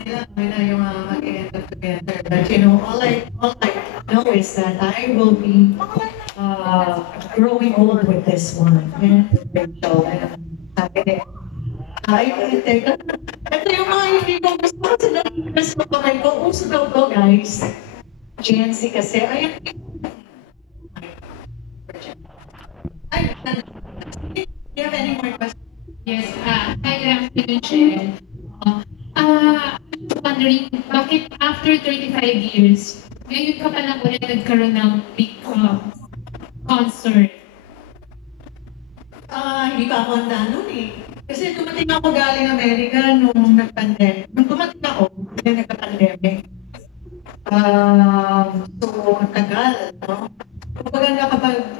nila kami na yung mag-end up together. But you know, all I know is that I will be growing old with this one. And Rachel, and sabi niya, ay, teka, ito yung mga hindi ko gusto kasi nag-press mo kamay ko. Uso daw to, guys. Gen Z kasi, ay, do you have any more questions? Yes, hi, good afternoon, Chen. I'm just wondering, bakit after 35 years, ngayon ka pa lang ulit nagkaroon ng big concert? Hindi pa ako handa nun eh. Kasi dumating ako galing Amerika nung nag-pandemic. Nung dumating ako, hindi nagka-pandemic. So, ang tagal, no? Kumbaga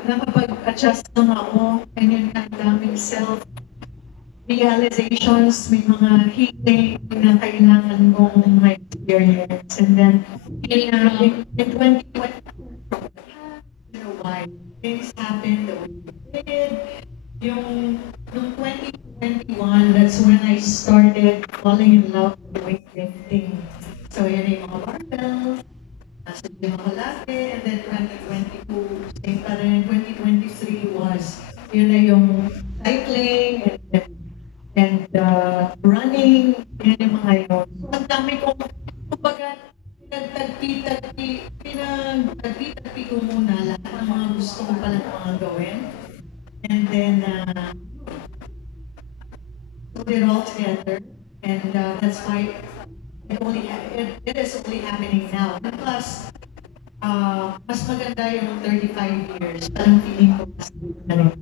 nakapag-adjust naman ako, and yun ang daming self-realizations, may mga healing na kailangan kong ma-experience. And then, in 2020, you know why? Things happened the way they did. Yung 2021, that's when I started falling in love with weightlifting. So, yun yung mga barbells, nasa gym ako lagi, and then 2022, same pa rin. 2023 was, yun na yung cycling and running, yun yung mga yun. So, ang dami kong, kumbaga, pinagtagpi ko muna lahat ng mga gusto ko palang mga gawin. And then, put it all together, and that's why it is only happening now. And plus, mas maganda yung 35 years. Parang feeling ko mas ano.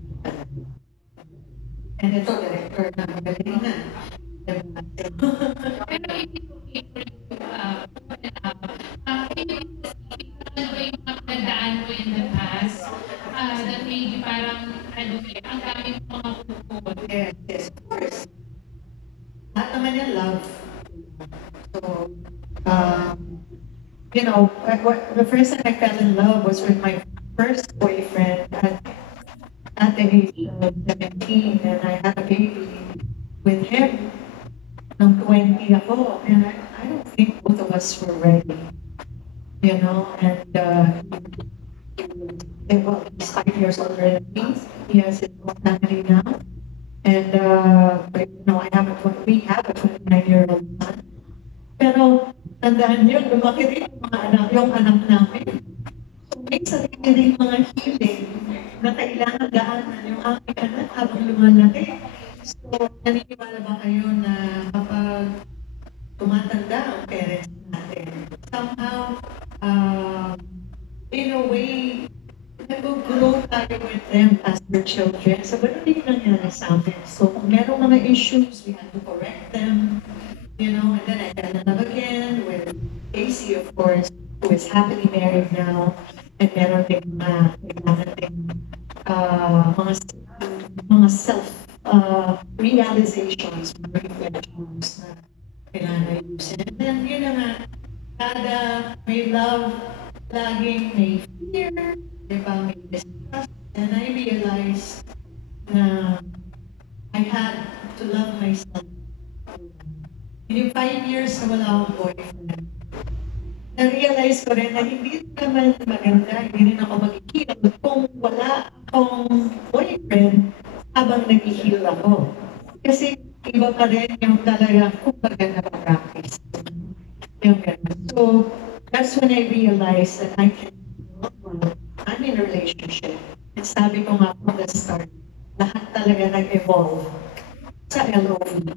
And ito, director na magaling na. Pero hindi ko ano ba yung mga pinagdaan mo in the past that maybe parang ano ang dami mga bukod? Yes, of course. Lahat naman yung love. So, you know, the first time I fell in love was with my first boyfriend at the age of 17, and I had a baby with him. Nung 20 ako, and I don't think both of us were ready. You know, and well, he's 5 years older than me. He has his own family now. And, but, you know, we have a 29-year-old son. Pero, tandaan yun, lumaki rin yung anak namin. So, may sarili rin mga healing na kailangan daanan yung aking anak habang lumalaki. So, naniniwala ba kayo na kapag tumatanda ang parents natin, somehow, in a way, nag-grow tayo with them as their children. So, ganun din nangyari sa amin. So, kung merong mga issues, we have to correct them. You know, and then I fell in love again with Casey, of course, who is happily married now. And meron din kailangan din mga self-realizations, mga reflections na kailangan ayusin. And then, yun na nga, kada may love, laging may fear, diba, may distrust. And I realized na I had to love myself. In yung 5 years na wala akong boyfriend, na-realize ko rin na hindi naman maganda, hindi rin ako mag-heal kung wala akong boyfriend habang nag-heal ako. Kasi iba pa rin yung talaga kung maganda practice. Yung ganun. So, that's when I realized that I can, I'm in a relationship. And sabi ko nga from the start, lahat talaga nag-evolve sa LOV,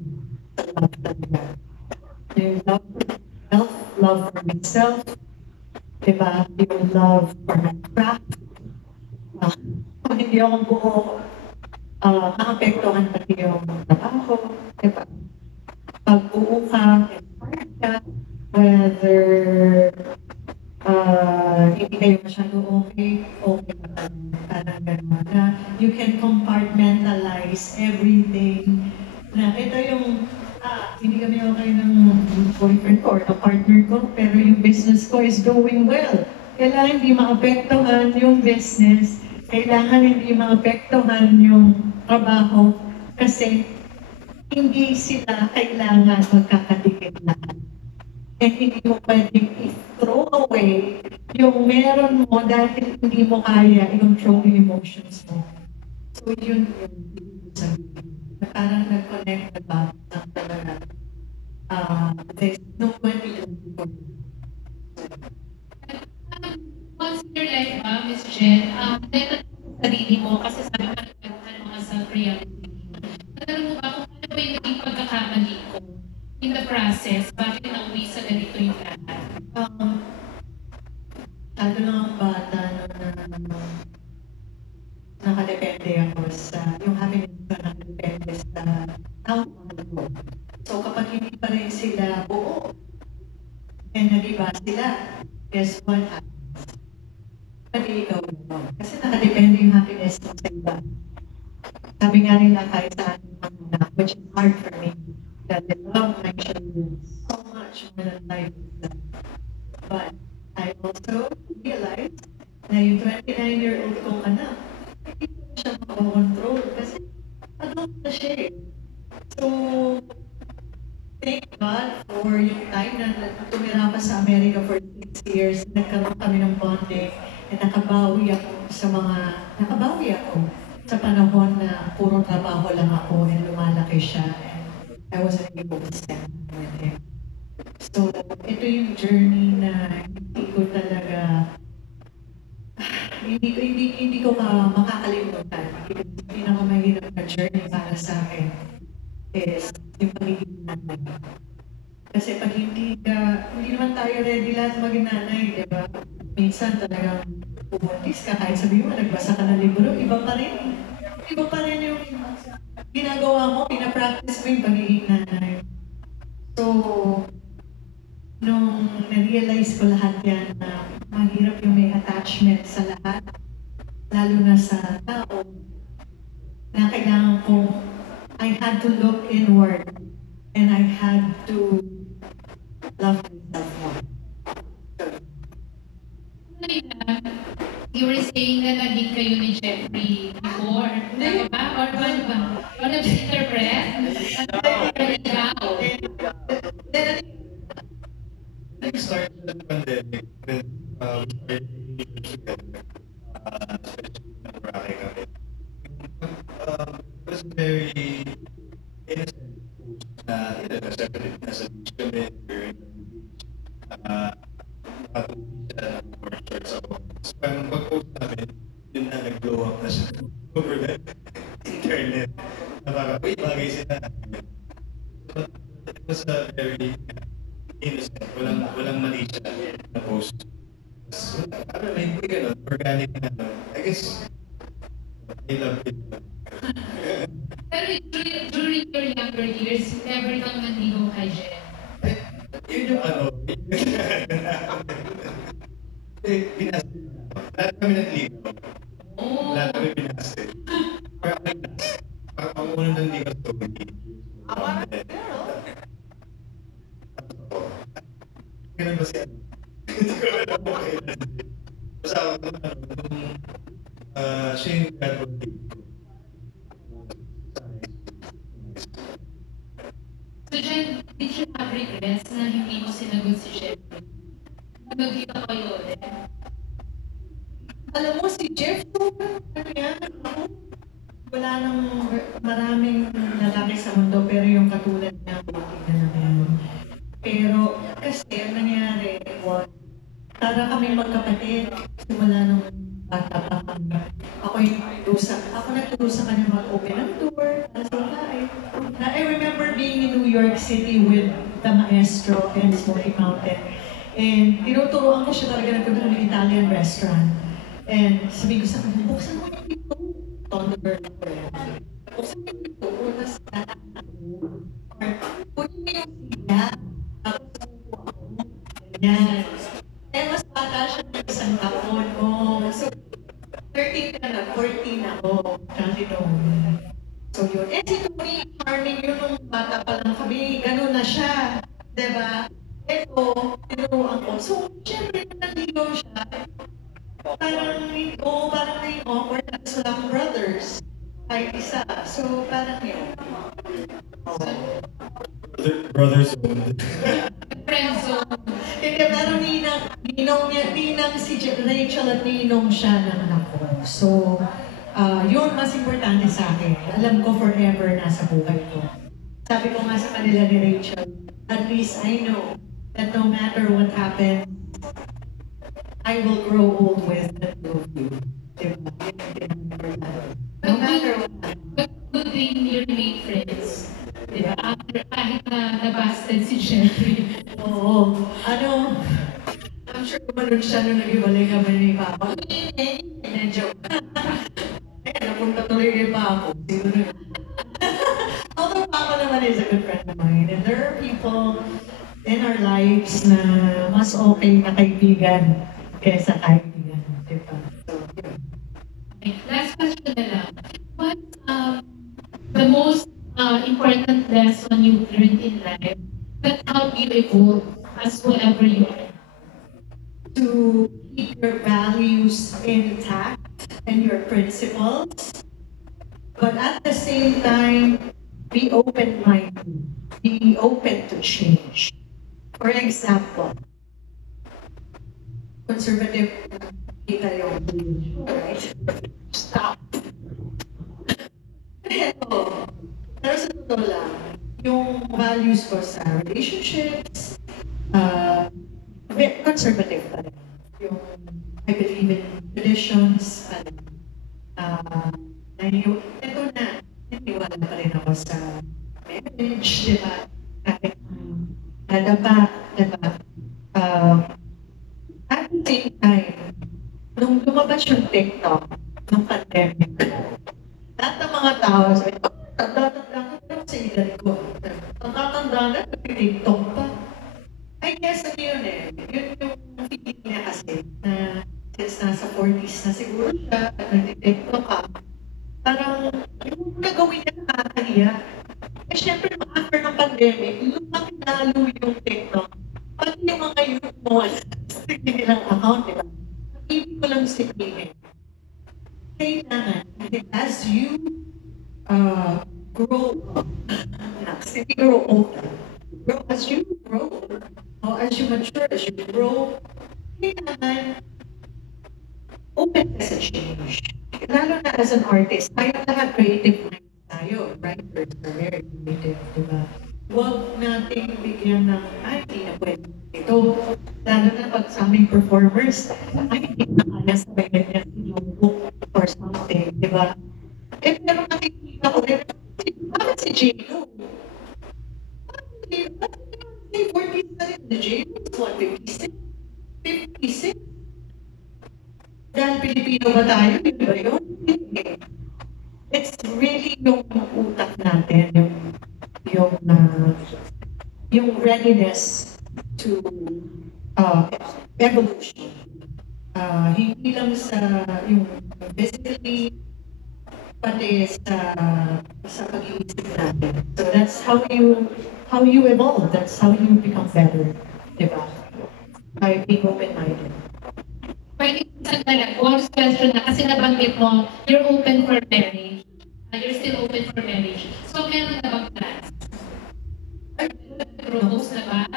sa love talaga. Yung love for myself, love for myself, diba? Yung love for my craft. Kung hindi ako buo, maapektuhan pati yung trabaho, diba? Pag buo ka, inspired ka, whether hindi kayo masyado okay ka parang gano'n na you can compartmentalize everything na ito yung hindi kami okay ng boyfriend ko or partner ko pero yung business ko is going well. Kailangan hindi maapektuhan yung business, kailangan hindi maapektuhan yung trabaho kasi hindi sila kailangan magkakadikit lahat. And hindi mo pwedeng i-throw away yung meron mo dahil hindi mo kaya i-control yung emotions mo. So yun yung ibig sabihin. Na parang nag-connect na ba ng talaga this no 2024. Once in your life ba, Miss Jen, natanong sa sarili mo, kasi sabi mo nagkaroon mga self-reality. Natanong mo ba kung ano ba yung naging pagkakamali ko in the process, bakit nauwi sa ganito yung lahat? Lalo lang ang bata na nakadepende ako sa, yung happiness ko nakadepende sa tao ko. So kapag hindi pa rin sila buo, and nag-iba sila, guess what happens? Pwede ikaw mo. Kasi nakadepende yung happiness mo sa iba. Sabi nga nila kahit sa ating mga anak, which is hard for me, that they love my children so much more than life itself. But I also realized na yung 29-year-old kong anak, hindi ko siya makakontrol kasi adult na siya eh. So, thank God for yung time na tumira pa sa Amerika for 6 years, nagkaroon kami ng bonding, and nakabawi ako sa panahon na puro trabaho lang ako and lumalaki siya and I wasn't able to spend time with him. So, ito yung journey na hindi ko talaga hindi ko makakalimutan. Yung pinakamahirap na journey para sa akin is yung pagiging nanay. Kasi pag hindi naman tayo ready lahat maging nanay, di ba? Minsan talagang pumuntis ka, kahit sabihin mo, nagbasa ka ng libro, iba pa rin. Iba pa rin yung ginagawa mo, pinapractice mo yung pagiging nanay. So, nung na-realize ko lahat yan na mahirap yung may attachment sa lahat, lalo na sa tao, na kailangan ko, I had to look inward and I had to love myself more. You were saying na naging kayo ni Jeffrey before. Tama ba? Or paano ba? Or nag-interpret? Ikaw? Nag-start the pandemic when we started together, especially na Boracay kami. It was very innocent na nasa beach kami during the beach. Nakatulog siya ng more shorts ako. So parang pag-post namin, yun na nag-blow up na siya over the internet. Na parang, uy, bagay sila. But it was a very innocent, walang mali siya na post. Parang may ganun, organic na I guess, I love it. Pero during your younger years, never kang nanligaw kay Jen. Yun yung binasa. Lahat kami nagligaw. Lahat kami binasa. Parang kami binasa. Parang ang una nanligaw sa Tony. Ganun ba siya? Hindi ko alam kung kailan. Basta ako nung siya yung graduate ko. So Jen, did you have regrets na hindi mo sinagot si Jeffrey? Nagkita kayo ulit? Alam mo, si Jeff, ano yan? Wala nang maraming lalaki sa mundo, pero yung katulad niya, buti na meron. Pero kasi ang nangyari was, para kami magkapatid, simula nung bata pa kami. Ako nagturo sa kanya mag-open ng door, nasa bahay. I remember being in New York City with the maestro and Smoky Mountain. And tinuturoan ko siya talaga nagpunta ng Italian restaurant. And sabi ko sa kanya, buksan mo yung ito. Tondo girl ako yan. Buksan mo yung ito. Tapos kunin mo yung siya. Tapos ako. Yan. Eh, mas bata siya ng isang taon. So, 13 ka na, 14 ako. Kasi so yun. Eh, si Tony, charming yun nung bata pa lang kami. Ganun na siya. Diba? Ito, tinuruan ko. So, syempre, naligaw siya. Parang naging awkward na sa lang brothers. Ay, isa. So, parang yun. Brothers. Friend zone. Hindi, pero ninang si Rachel at ninong siya ng anak ko. So, yun mas importante sa akin. Alam ko forever nasa buhay ko. Sabi ko nga sa kanila ni Rachel, at least I know that no matter what happens, I will grow old with the two of you. Diba? No matter what happens. But good thing you remain friends. Diba? After kahit na nabasted si Jeffrey. Oo. I'm sure gumanon siya nung nag-iwalay kami ni Papa. Joke. Ayan, napunta tuloy kay Papa. Siguro. Although Papa naman is a good friend of mine. And there are people in our lives na mas okay na kaibigan kaysa kaibigan. Diba? So, yun. Okay, last question na lang. What's the most important lesson you learned in life that helped you evolve as whoever you are? To keep your values intact and your principles, but at the same time, be open-minded, be open to change. For example, conservative, kita yung right? Stop. Pero sa totoo lang, yung values ko sa relationships, very conservative pa rin. Yung I believe in traditions, naniwala pa rin ako sa marriage, di ba? Kahit nadapa, di ba? At the same time, nung lumabas yung TikTok, nung pandemic, lahat ng mga tao, sabi ko, tanda-tanda ka sa edad ko. Tanda-tanda na, nag-TikTok pa. I guess ano yun eh, yun yung feeling niya kasi na since nasa 40s na siguro siya at nag-TikTok ka, parang yung gagawin niya nakakahiya. Eh syempre after ng pandemic, lumaki lalo yung TikTok. Pati yung mga youth mo, sa nilang account, di ba? Ibig ko lang sabihin, kailangan, as you grow up, hindi grow older, as you grow, or as you mature, as you grow, kailangan open ka sa change. Lalo na as an artist, tayo lahat creative mind tayo, writers are very creative, di ba? Huwag nating bigyan ng, ay, hindi na pwede ito. Lalo na pag sa aming performers, ay, hindi na kaya sabayan niya si Jungkook or something, di ba? Eh, pero nakikita ko rin, bakit si J-Lo? Bakit si 40s na rin? Si J-Lo is 156? 56? Dahil Pilipino ba tayo? Di ba yun? Hindi. It's really yung utak natin, yung readiness to evolution. Hindi lang sa yung physically, pati sa pag-iisip natin. So that's how you evolve. That's how you become better, diba? By being open-minded. Pwede sa talaga, one question na kasi nabanggit mo, you're open for marriage. You're still open for marriage. So meron na bang plans? Propose na ba?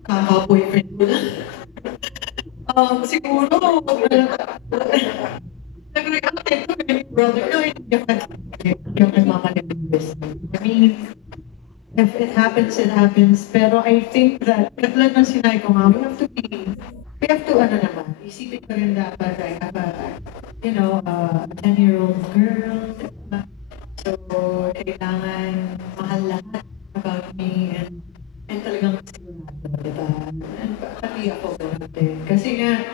Kaka-boyfriend ko lang. Siguro, nag-react ito with brother. No, hindi yung nagmamanibilis. I mean, if it happens, it happens. Pero I think that, katulad ng sinay ko nga, we have to, ano naman, isipin ko rin dapat, I have a 10-year-old girl, diba? So, kailangan mahal lahat about me and talagang sigurado, diba? And pati ako din. Kasi nga,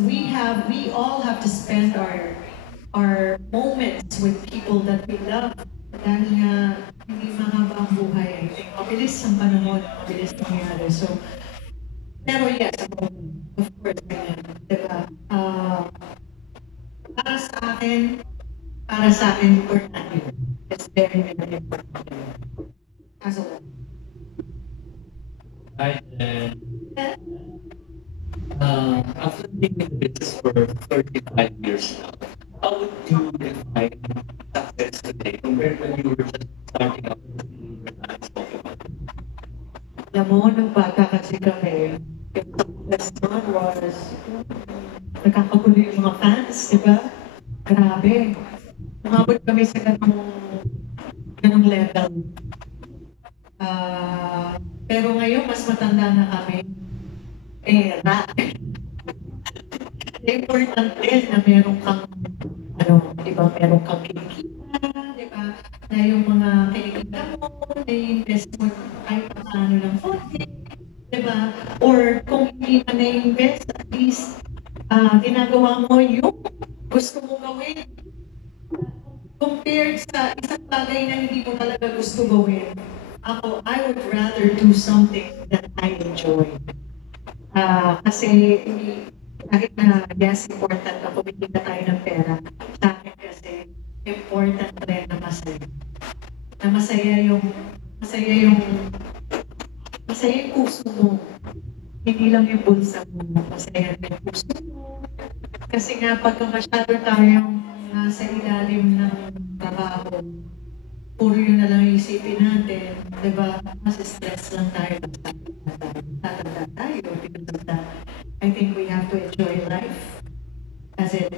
we all have to spend our moments with people that we love. Dahil nga, hindi mahaba ang buhay. I think, mabilis ang panahon, mabilis nangyari. So, pero yes, of course, diba? Para sa akin, important yun. It's very, very important. As a woman. Hi, and after being in business for 35 years now, how would you define success today compared when you were just starting out in your Alam mo, nung bata kasi kasi kami, yung best one was, nagkakagulo yung mga fans, di ba? Grabe. Umabot kami sa ganung level. Pero ngayon, mas matanda na kami. Pera. Important din na meron kang, di ba, meron kang kinikita, di ba? Na yung mga kinikita mo, na-invest mo kahit paano ng konti, di ba? Or kung hindi ka na-invest, at least, ginagawa mo yung gusto mo gawin. Compared sa isang bagay na hindi mo talaga gusto gawin, I would rather do something that I enjoy. Kasi kahit na yes, important na kumikita tayo ng pera, sa akin kasi important rin na masaya. Na masaya yung puso mo. Hindi lang yung bulsa mo, masaya rin yung puso mo. Kasi nga pagka masyado tayong nasa ilalim ng trabaho, puro yun na lang isipin natin, di ba? Mas stress lang tayo, tatanda tayo because of that. I think we have to enjoy life. Kasi,